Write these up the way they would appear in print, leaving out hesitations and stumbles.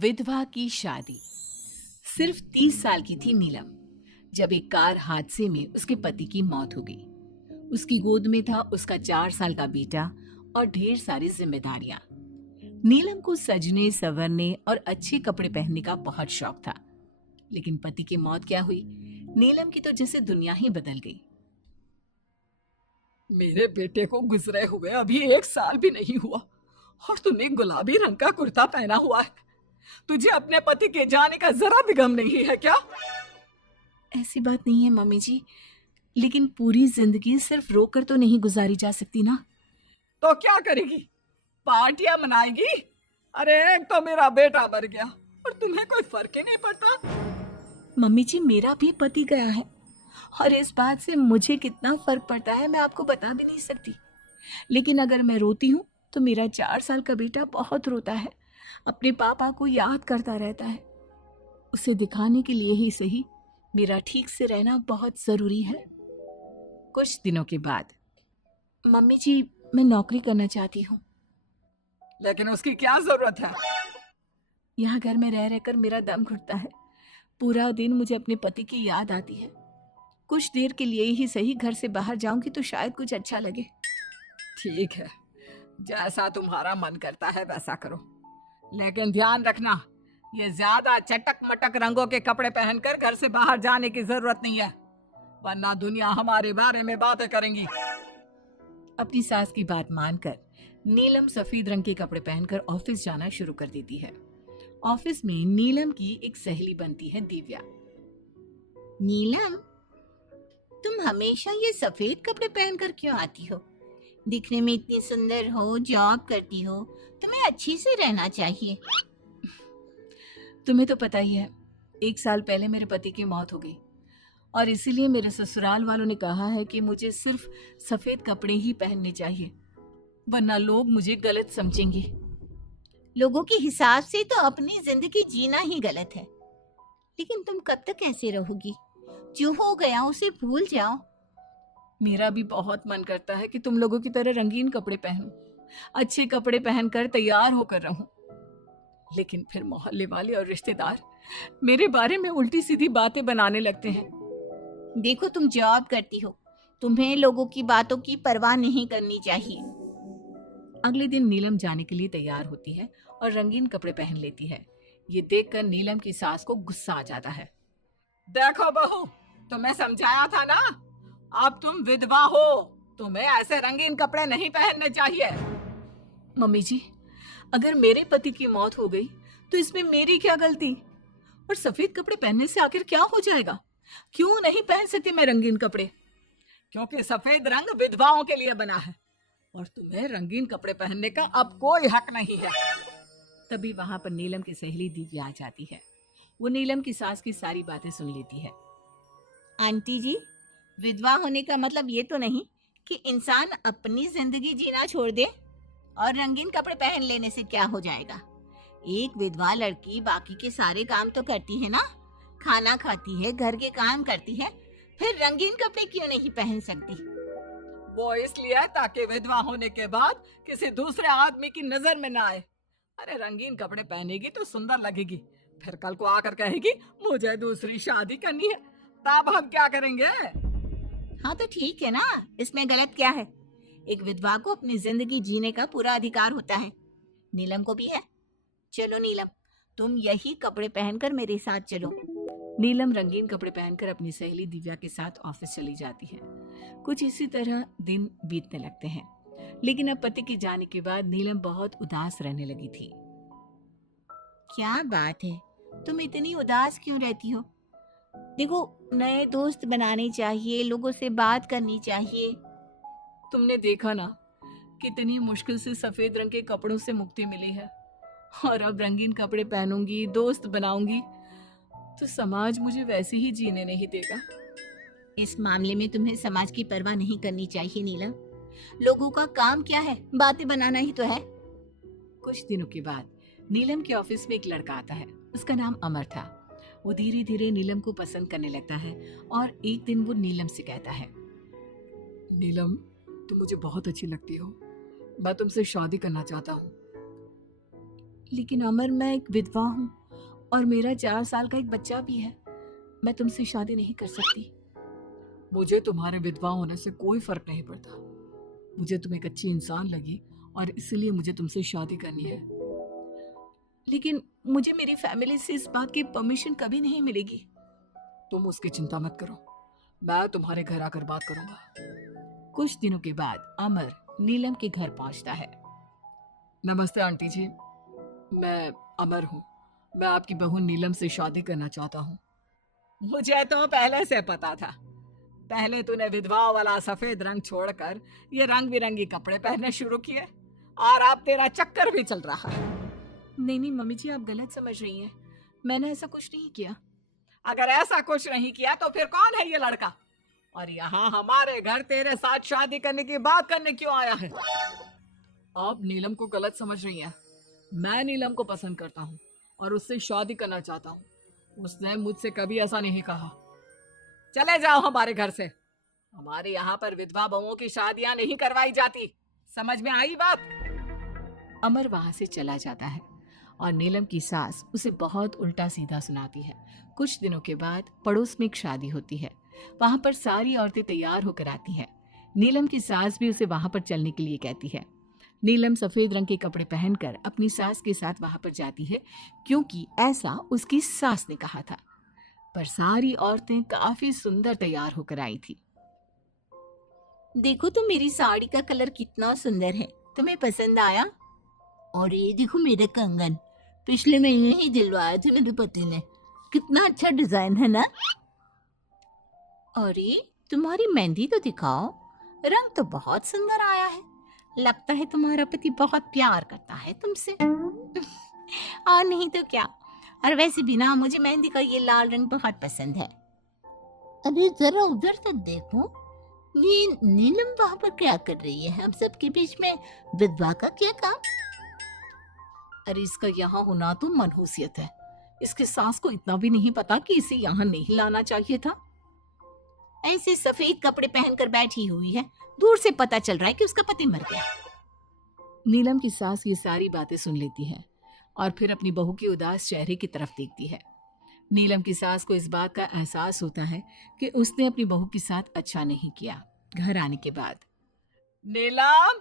विधवा की शादी। सिर्फ 30 साल की थी नीलम जब एक कार हादसे में उसके पति की मौत हो गई। उसकी गोद में था उसका 4 साल का बेटा और ढेर सारी जिम्मेदारियां। नीलम को सजने संवरने और अच्छे कपड़े पहनने का बहुत शौक था, लेकिन पति की मौत क्या हुई, नीलम की तो जैसे दुनिया ही बदल गई। मेरे बेटे को गुजरे हुए अभी 1 साल भी नहीं हुआ और तूने गुलाबी रंग का कुर्ता पहना हुआ है। तुझे अपने पति के जाने का जरा भी गम नहीं है क्या? ऐसी बात नहीं है मम्मी जी, लेकिन पूरी जिंदगी सिर्फ रोकर तो नहीं गुजारी जा सकती ना। तो क्या करेगी? पार्टियां मनाएगी? अरे एक तो मेरा बेटा मर गया और तुम्हें कोई फर्क ही नहीं पड़ता। मम्मी जी, मेरा भी पति गया है और इस बात से मुझे कितना फर्क पड़ता है मैं आपको बता भी नहीं सकती। लेकिन अगर मैं रोती हूँ तो मेरा 4 साल का बेटा बहुत रोता है, अपने पापा को याद करता रहता है। उसे दिखाने के लिए ही सही मेरा ठीक से रहना बहुत जरूरी है। कुछ दिनों के बाद, मम्मी जी, मैं नौकरी करना चाहती हूँ। लेकिन उसकी क्या जरूरत है? यहाँ घर में रह रहकर मेरा दम घुटता है। पूरा दिन मुझे अपने पति की याद आती है। कुछ देर के लिए ही सही घर से बाहर जाऊंगी तो शायद कुछ अच्छा लगे। ठीक है, जैसा तुम्हारा मन करता है वैसा करो, लेकिन ध्यान रखना ये ज्यादा चटक मटक रंगों के कपड़े पहनकर घर से बाहर जाने की जरूरत नहीं है, वरना दुनिया हमारे बारे में बातें करेंगी। अपनी सास की बात मानकर नीलम सफेद रंग के कपड़े पहनकर ऑफिस जाना शुरू कर देती है। ऑफिस में नीलम की एक सहेली बनती है, दिव्या। नीलम, तुम हमेशा ये सफेद कपड़े पहनकर क्यों आती हो? दिखने में इतनी सुंदर हो, जॉब करती हो, तुम्हें अच्छी से रहना चाहिए। तुम्हें तो पता ही है, 1 साल पहले मेरे पति की मौत हो गई और इसीलिए मेरे ससुराल वालों ने कहा है कि मुझे सिर्फ सफेद कपड़े ही पहनने चाहिए, वरना लोग मुझे गलत समझेंगे। लोगों के हिसाब से तो अपनी जिंदगी जीना ही गलत है, लेकिन तुम कब तक ऐसे रहोगी? जो हो गया उसे भूल जाओ। मेरा भी बहुत मन करता है कि तुम लोगों की तरह रंगीन कपड़े पहनूं, अच्छे कपड़े पहनकर तैयार होकर रहूं, लेकिन फिर मोहल्ले वाले और रिश्तेदार मेरे बारे में उल्टी सीधी बातें बनाने लगते हैं। देखो, तुम जॉब करती हो, तुम्हें लोगों की बातों की परवाह नहीं करनी चाहिए। अगले दिन नीलम जाने के लिए तैयार होती है और रंगीन कपड़े पहन लेती है। ये देखकर नीलम की सास को गुस्सा आ जाता है। देखो बहू, तुम्हें समझाया था ना, अब तुम विधवा हो, तुम्हें ऐसे रंगीन कपड़े नहीं पहनने चाहिए। मम्मी जी, अगर मेरे पति की मौत हो गई तो इसमें मेरी क्या गलती? और सफेद कपड़े पहनने से आखिर क्या हो जाएगा? क्यों नहीं पहन सकती मैं रंगीन कपड़े? क्योंकि सफेद रंग विधवाओं के लिए बना है और तुम्हें रंगीन कपड़े पहनने का अब कोई हक नहीं है। तभी वहां पर नीलम की सहेली दिव्या आ जाती है। वो नीलम की सास की सारी बातें सुन लेती है। आंटी जी, विधवा होने का मतलब ये तो नहीं कि इंसान अपनी जिंदगी जीना छोड़ दे और रंगीन कपड़े पहन लेने से क्या हो जाएगा। एक विधवा लड़की बाकी के सारे काम तो करती है ना, खाना खाती है, घर के काम करती है, फिर रंगीन कपड़े क्यों नहीं पहन सकती? वो इसलिए ताकि विधवा होने के बाद किसी दूसरे आदमी की नजर में ना आए। अरे रंगीन कपड़े पहनेगी तो सुंदर लगेगी, फिर कल को आकर कहेगी मुझे दूसरी शादी करनी है, तब हम क्या करेंगे? हाँ तो ठीक है ना, इसमें गलत क्या है? एक विधवा को अपनी जिंदगी जीने का पूरा अधिकार होता है, नीलम को भी है। चलो नीलम, तुम यही कपड़े पहनकर मेरे साथ चलो। नीलम रंगीन कपड़े पहनकर अपनी सहेली दिव्या के साथ ऑफिस चली जाती है। कुछ इसी तरह दिन बीतने लगते हैं, लेकिन अब पति के जाने के बाद नीलम बहुत उदास रहने लगी थी। क्या बात है, तुम इतनी उदास क्यों रहती हो? देखो, नए दोस्त बनाने चाहिए, लोगों से बात करनी चाहिए। तुमने देखा ना, कितनी मुश्किल से सफेद रंग के कपड़ों से मुक्ति मिली है, और अब रंगीन कपड़े पहनूंगी, दोस्त बनाऊंगी तो समाज मुझे वैसे ही जीने नहीं देगा। इस मामले में तुम्हें समाज की परवाह नहीं करनी चाहिए नीलम। लोगों का काम क्या है? बातें बनाना ही तो है। कुछ दिनों के बाद नीलम के ऑफिस में एक लड़का आता है। उसका नाम अमर था। वो धीरे धीरे नीलम को पसंद करने लगता है और एक दिन वो नीलम से कहता है, नीलम, तुम मुझे बहुत अच्छी लगती हो, मैं तुमसे शादी करना चाहता हूँ। लेकिन अमर, मैं एक विधवा हूँ और मेरा 4 साल का एक बच्चा भी है। मैं तुमसे शादी नहीं कर सकती। मुझे तुम्हारे विधवा होने से कोई फर्क नहीं पड़ता। मुझे तुम एक अच्छी इंसान लगी और इसलिए मुझे तुमसे शादी करनी है। लेकिन मुझे मेरी फैमिली से इस बात की परमिशन कभी नहीं मिलेगी। तुम उसकी चिंता मत करो, मैं तुम्हारे घर आकर बात करूंगा। कुछ दिनों के बाद अमर नीलम के घर पहुंचता है। नमस्ते आंटी जी, मैं अमर हूँ। मैं आपकी बहू नीलम से शादी करना चाहता हूँ। मुझे तो पहले से पता था। पहले तूने विधवा वाला सफेद रंग छोड़कर ये रंग बिरंगी कपड़े पहनने शुरू किए और अब तेरा चक्कर भी चल रहा है। नहीं मम्मी जी, आप गलत समझ रही हैं। मैंने ऐसा कुछ नहीं किया। अगर ऐसा कुछ नहीं किया तो फिर कौन है ये लड़का, और यहाँ हमारे घर तेरे साथ शादी करने की बात करने क्यों आया है? आप नीलम को गलत समझ रही हैं। मैं नीलम को पसंद करता हूँ और उससे शादी करना चाहता हूँ। उसने मुझसे कभी ऐसा नहीं कहा। चले जाओ हमारे घर से। हमारे यहाँ पर विधवा बहुओं की शादियां नहीं करवाई जाती। समझ में आई बात? अमर वहां से चला जाता है और नीलम की सास उसे बहुत उल्टा सीधा सुनाती है। कुछ दिनों के बाद पड़ोस में एक शादी होती है। वहां पर सारी औरतें तैयार होकर आती हैं। नीलम की सास भी उसे वहां पर चलने के लिए कहती है। नीलम सफेद रंग के कपड़े पहनकर अपनी सास के साथ वहां पर जाती है, क्योंकि ऐसा उसकी सास ने कहा था। पर सारी औरतें काफी सुंदर तैयार होकर आई थी। देखो तो मेरी साड़ी का कलर कितना सुंदर है, तुम्हें पसंद आया? और ये देखो मेरा कंगन, पिछले महीने ही दिलवाया थे मेरे पति ने। कितना अच्छा डिजाइन है ना? अरे तुम्हारी मेहंदी तो दिखाओ, रंग तो बहुत सुंदर आया है। लगता है तुम्हारा पति बहुत प्यार करता है तुमसे। और नहीं तो क्या। और वैसे भी ना, मुझे मेहंदी का ये लाल रंग बहुत पसंद है। अरे जरा उधर तक देखो, नीलम वहां पर क्या कर रही है? हम सबके बीच में विधवा का क्या काम? अरे इसका यहाँ होना तो मनहूसियत है। इसके सास को इतना भी नहीं पता कि इसे यहाँ नहीं लाना चाहिए था। ऐसे सफेद कपड़े पहनकर बैठी हुई है, दूर से पता चल रहा है कि उसका पति मर गया। नीलम की सास ये सारी बातें सुन लेती है और फिर अपनी बहू के उदास चेहरे की तरफ देखती है। नीलम की सास को इस बात का एहसास होता है कि उसने अपनी बहू के साथ अच्छा नहीं किया। घर आने के बाद, नीलम,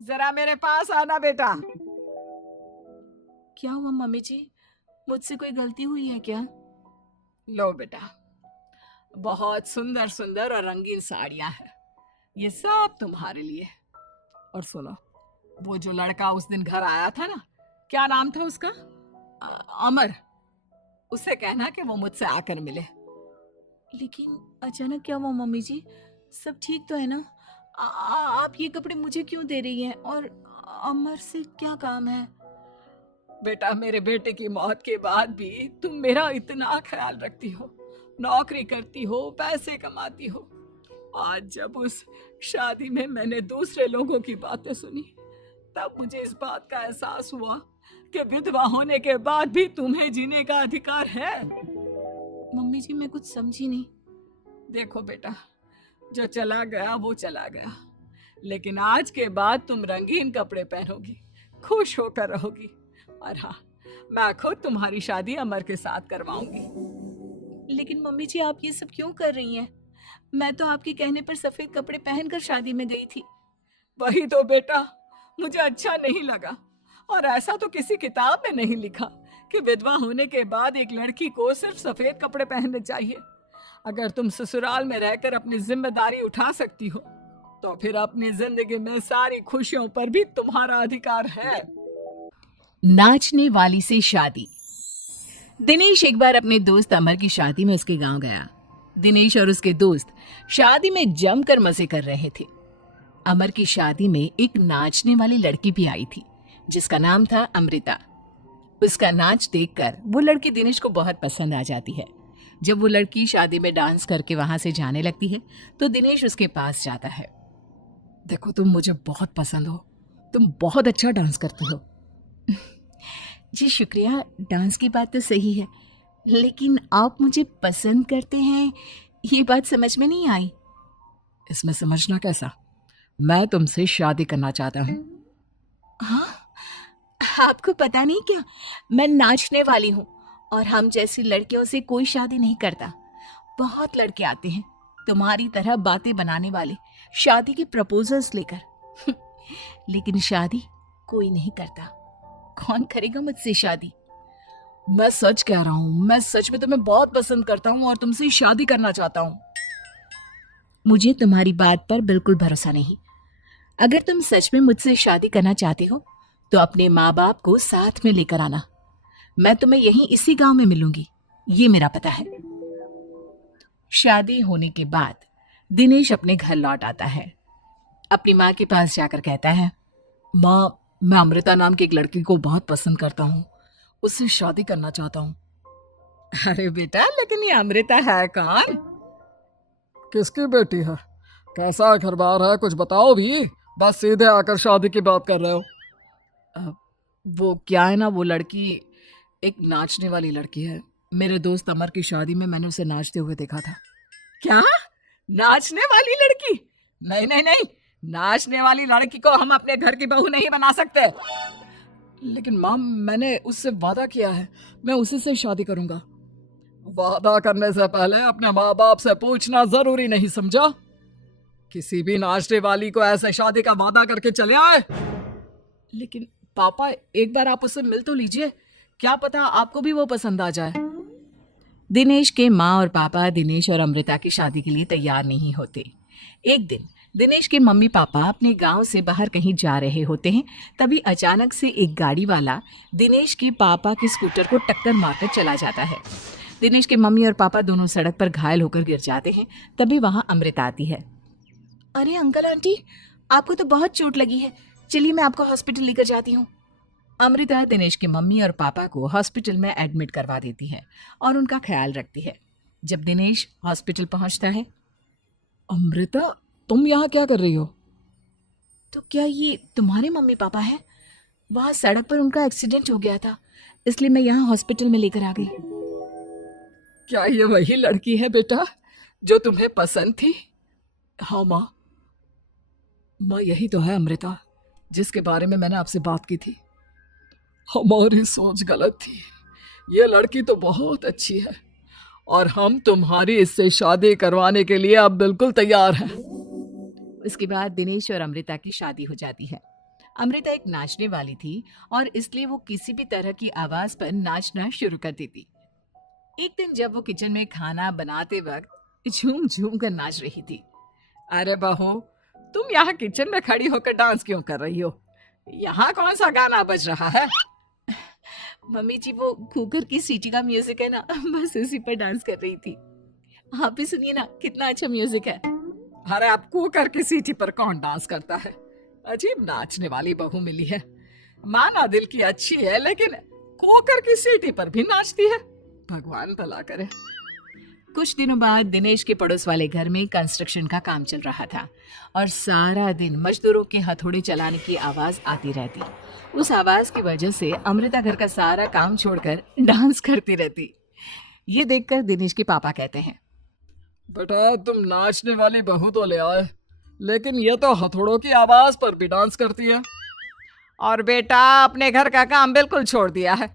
जरा मेरे पास आना बेटा। क्या हुआ मम्मी जी? मुझसे कोई गलती हुई है क्या? लो बेटा, बहुत सुंदर सुंदर और रंगीन साड़ियां हैं, ये सब तुम्हारे लिए। और सुनो, वो जो लड़का उस दिन घर आया था ना, क्या नाम था उसका? अमर। उसे कहना कि वो मुझसे आकर मिले। लेकिन अचानक क्या हुआ मम्मी जी? सब ठीक तो है ना? आप ये कपड़े मुझे क्यों दे रही हैं? और अमर से क्या काम है? बेटा, मेरे बेटे की मौत के बाद भी तुम मेरा इतना ख्याल रखती हो, नौकरी करती हो, पैसे कमाती हो। आज जब उस शादी में मैंने दूसरे लोगों की बातें सुनी, तब मुझे इस बात का एहसास हुआ कि विधवा होने के बाद भी तुम्हें जीने का अधिकार है। मम्मी जी, मैं कुछ समझी नहीं। देखो बेटा, जो चला गया वो चला गया, लेकिन आज के बाद तुम रंगीन कपड़े पहनोगी, खुश होकर रहोगी। और हाँ, मैं खुद तुम्हारी शादी अमर के साथ करवाऊंगी। लेकिन मम्मी जी, आप ये सब क्यों कर रही हैं? मैं तो आपके कहने पर सफेद कपड़े पहनकर शादी में गई थी। वही तो बेटा, मुझे अच्छा नहीं लगा। और ऐसा तो किसी किताब में नहीं लिखा कि विधवा होने के बाद एक लड़की को सिर्फ सफेद कपड़े पहनने चाहिए। अगर तुम ससुराल में रहकर अपनी जिम्मेदारी उठा सकती हो, तो फिर अपनी जिंदगी में सारी खुशियों पर भी तुम्हारा अधिकार है। नाचने वाली से शादी। दिनेश एक बार अपने दोस्त अमर की शादी में उसके गांव गया। दिनेश और उसके दोस्त शादी में जमकर मजे कर रहे थे। अमर की शादी में एक नाचने वाली लड़की भी आई थी, जिसका नाम था अमृता। उसका नाच देखकर वो लड़की दिनेश को बहुत पसंद आ जाती है। जब वो लड़की शादी में डांस करके वहां से जाने लगती है, तो दिनेश उसके पास जाता है। देखो, तुम मुझे बहुत पसंद हो, तुम बहुत अच्छा डांस करती हो। जी शुक्रिया, डांस की बात तो सही है, लेकिन आप मुझे पसंद करते हैं, ये बात समझ में नहीं आई। इसमें समझना कैसा? मैं तुमसे शादी करना चाहता हूँ। हाँ, आपको पता नहीं क्या, मैं नाचने वाली हूँ और हम जैसी लड़कियों से कोई शादी नहीं करता। बहुत लड़के आते हैं तुम्हारी तरह बातें बनाने वाले, शादी के प्रपोजल्स लेकर लेकिन शादी कोई नहीं करता। कौन करेगा मुझसे शादी? मैं सच कह रहा हूँ, मैं सच में तुम्हें बहुत पसंद करता हूँ और तुमसे शादी करना चाहता हूँ। मुझे तुम्हारी बात पर बिल्कुल भरोसा नहीं। अगर तुम सच में मुझसे शादी करना चाहते हो तो अपने माँ बाप को साथ में लेकर आना। मैं तुम्हें यहीं इसी गांव में मिलूंगी, ये मेरा पता है। शादी होने के बाद दिनेश अपने घर लौट आता है। अपनी माँ के पास जाकर कहता है, माँ, मैं अमृता नाम की एक लड़की को बहुत पसंद करता हूँ, उससे शादी करना चाहता हूँ। अरे बेटा, लेकिन ये अमृता है कौन? किसकी बेटी है? कैसा घर बार है, कुछ बताओ भी। बस सीधे आकर शादी की बात कर रहे हो। वो क्या है ना, वो लड़की एक नाचने वाली लड़की है। मेरे दोस्त अमर की शादी में मैंने उसे नाचते हुए देखा था। क्या? नाचने वाली लड़की? नहीं नहीं नहीं, नाचने वाली लड़की को हम अपने घर की बहू नहीं बना सकते। लेकिन माँ, मैंने उससे वादा किया है, मैं उसी से शादी करूंगा। वादा करने से पहले अपने माँ बाप से पूछना जरूरी नहीं समझा? किसी भी नाचने वाली को ऐसे शादी का वादा करके चले आए। लेकिन पापा, एक बार आप उससे मिल तो लीजिए, क्या पता आपको भी वो पसंद आ जाए। दिनेश के माँ और पापा दिनेश और अमृता की शादी के लिए तैयार नहीं होते। एक दिन दिनेश के मम्मी पापा अपने गांव से बाहर कहीं जा रहे होते हैं। तभी अचानक से एक गाड़ी वाला दिनेश के पापा के स्कूटर को टक्कर मारकर चला जाता है। दिनेश के मम्मी और पापा दोनों सड़क पर घायल होकर गिर जाते हैं। तभी वहां अमृता आती है। अरे अंकल आंटी, आपको तो बहुत चोट लगी है, चलिए मैं आपको हॉस्पिटल लेकर जाती हूँ। अमृता दिनेश के मम्मी और पापा को हॉस्पिटल में एडमिट करवा देती है और उनका ख्याल रखती है। जब दिनेश हॉस्पिटल पहुंचता है, अमृता, तुम यहाँ क्या कर रही हो? तो क्या ये तुम्हारे मम्मी पापा हैं? वहां सड़क पर उनका एक्सीडेंट हो गया था, इसलिए मैं यहाँ हॉस्पिटल में लेकर आ गई। क्या ये वही लड़की है बेटा जो तुम्हें पसंद थी? हाँ माँ, यही तो है अमृता, जिसके बारे में मैंने आपसे बात की थी। हमारी सोच गलत थी। ये लड़की तो बहुत अच्छी है और हम तुम्हारी इससे शादी करवाने के लिए अब बिल्कुल तैयार हैं। उसके बाद दिनेश और अमृता की शादी हो जाती है। अमृता एक नाचने वाली थी और इसलिए वो किसी भी तरह की आवाज पर नाचना शुरू कर देती। एक दिन जब वो किचन में खाना बनाते वक्त झूम झूम कर नाच रही थी। अरे बहू, तुम यहाँ किचन में खड़ी होकर डांस क्यों कर रही हो? यहाँ कौन सा गाना बज रहा है? मम्मी जी, वो कुकर की सीटी का म्यूजिक है ना, बस उसी पर डांस कर रही थी। आप भी सुनिए ना, कितना अच्छा म्यूजिक है। अरे अब कुकर की सीटी पर कौन डांस करता है? अजीब नाचने वाली बहू मिली है। माना दिल की अच्छी है, लेकिन कुकर की सीटी पर भी नाचती है। भगवान भला करे। कुछ दिनों बाद दिनेश के पड़ोस वाले घर में कंस्ट्रक्शन का काम चल रहा था और सारा दिन मजदूरों के हथौड़े चलाने की आवाज आती रहती। उस आवाज की वजह से अमृता घर का सारा काम छोड़कर डांस करती रहती। ये देखकर दिनेश के पापा कहते हैं, बेटा, तुम नाचने वाली बहू तो ले आए, लेकिन ये तो हथौड़ों की आवाज पर भी डांस करती है। और बेटा, अपने घर का काम बिल्कुल छोड़ दिया है।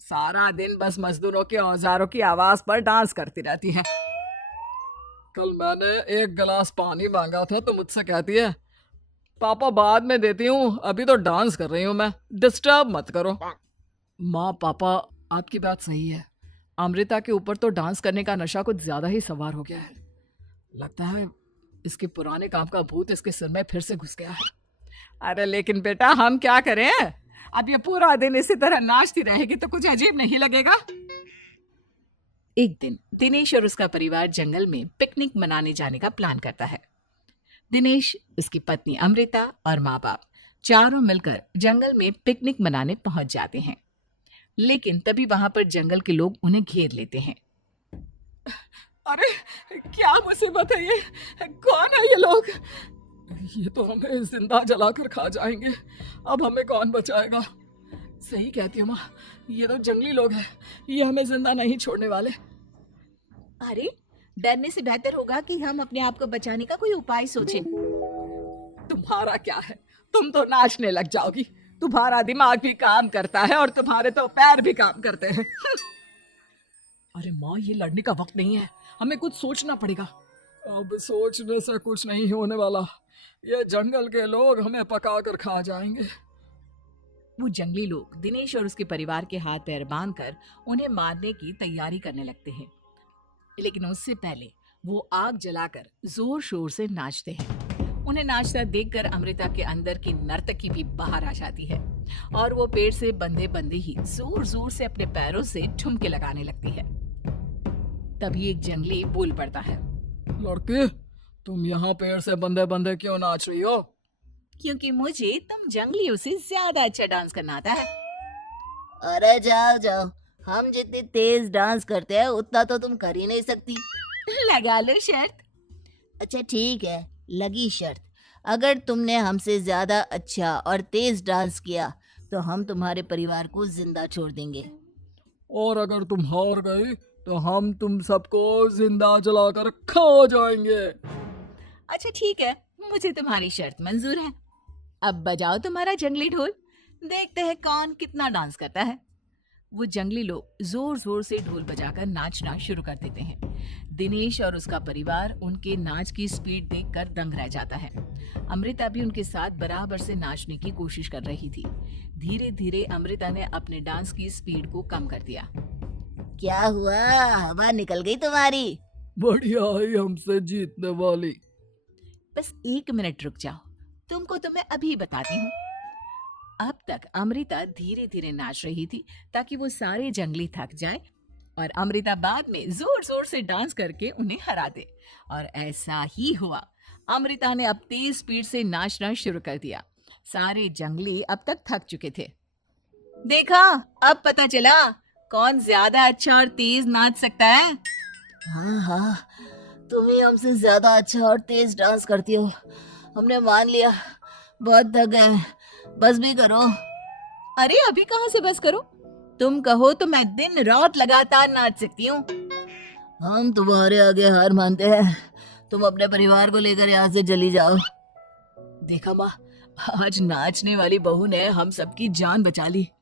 सारा दिन बस मजदूरों के औजारों की आवाज पर डांस करती रहती है। कल मैंने एक गिलास पानी मांगा था तो मुझसे कहती है, पापा बाद में देती हूँ, अभी तो डांस कर रही हूँ मैं, डिस्टर्ब मत करो। माँ पापा, आपकी बात सही है। अमृता के ऊपर तो डांस करने का नशा कुछ ज्यादा ही सवार हो गया है। लगता है इसके पुराने काम का भूत इसके सिर में फिर से घुस गया है। अरे लेकिन बेटा, हम क्या करें? अब ये पूरा दिन इसी तरह नाचती रहेगी तो कुछ अजीब नहीं लगेगा? एक दिन दिनेश और उसका परिवार जंगल में पिकनिक मनाने जाने का प्लान करता है। दिनेश, उसकी पत्नी अमृता और माँ बाप चारों मिलकर जंगल में पिकनिक मनाने पहुंच जाते हैं। लेकिन तभी वहां पर जंगल के लोग उन्हें घेर लेते हैं। अरे क्या मुसीबत है ये? कौन है ये लोग? ये तो हमें जिंदा जलाकर खा जाएंगे, अब हमें कौन बचाएगा? सही कहती हो माँ, ये तो जंगली लोग हैं, ये हमें जिंदा नहीं छोड़ने वाले। अरे डरने से बेहतर होगा कि हम अपने आप को बचाने का कोई उपाय सोचें। तुम्हारा क्या है? तुम तो नाचने लग जाओगी। तुम्हारा दिमाग भी काम करता है और तुम्हारे तो पैर भी काम करते हैं। अरे माँ, ये लड़ने का वक्त नहीं है, हमें कुछ सोचना पड़ेगा। अब सोचने से कुछ नहीं होने वाला, ये जंगल के लोग हमें पका कर खा जाएंगे। वो जंगली लोग दिनेश और उसके परिवार के हाथ पैर बांधकर उन्हें मारने की तैयारी करने लगते हैं, लेकिन उससे पहले वो आग जलाकर जोर शोर से नाचते हैं। उन्हें नाचता देखकर अमृता के अंदर की नर्तकी भी बाहर आ जाती है और वो पेड़ से बंधे बंधे ही जोर जोर से अपने पैरों से ठुमके लगाने लगती है। तभी एक जंगली बोल पड़ता है, लड़के, तुम यहाँ पेड़ से बंधे बंधे क्यों नाच रही हो? क्योंकि मुझे तुम जंगलियों से ज्यादा अच्छा डांस करना आता है। अरे जाओ जाओ, हम जितनी तेज डांस करते हैं उतना तो तुम कर ही नहीं सकती। लगा लो शर्त। अच्छा ठीक है, लगी शर्त। अगर तुमने हमसे ज्यादा अच्छा और तेज डांस किया तो हम तुम्हारे परिवार को जिंदा छोड़ देंगे। और अगर तुम हार गई तो हम तुम सबको जिंदा जलाकर खा जाएंगे। अच्छा ठीक है, मुझे तुम्हारी शर्त मंजूर है। अब बजाओ तुम्हारा जंगली ढोल, देखते हैं कौन कितना डांस करता है। वो जंगली लोग जोर जोर से ढोल बजाकर नाचना शुरू कर देते हैं। दिनेश और उसका परिवार उनके नाच की स्पीड देखकर दंग रह जाता है। अमृता भी उनके साथ बराबर से नाचने की कोशिश कर रही थी। धीरे धीरे अमृता ने अपने डांस की स्पीड को कम कर दिया। क्या हुआ, हवा निकल गई तुम्हारी? बढ़िया ही हमसे जीतने वाली। बस 1 मिनट रुक जाओ, तुमको तो मैं अभी बताती हूँ। अब तक अमृता धीरे धीरे नाच रही थी ताकि वो सारे जंगली थक जाएं और अमृता बाद में जोर जोर से डांस करके उन्हें हरा दे। और ऐसा ही हुआ। अमृता ने अब तेज स्पीड से नाचना शुरू कर दिया। सारे जंगली अब तक थक चुके थे। देखा, अब पता चला कौन ज्यादा अच्छा और तेज नाच सकता है। हाँ हाँ, तुम ही हमसे ज्यादा अच्छा और तेज डांस करती हो। हमने मान लिया, बहुत थक गए, बस भी करो। अरे अभी कहाँ से बस करो, तुम कहो तो मैं दिन रात लगातार नाच सकती हूँ। हम तुम्हारे आगे हार मानते हैं, तुम अपने परिवार को लेकर यहाँ से चली जाओ। देखा माँ, आज नाचने वाली बहू ने हम सबकी जान बचा ली।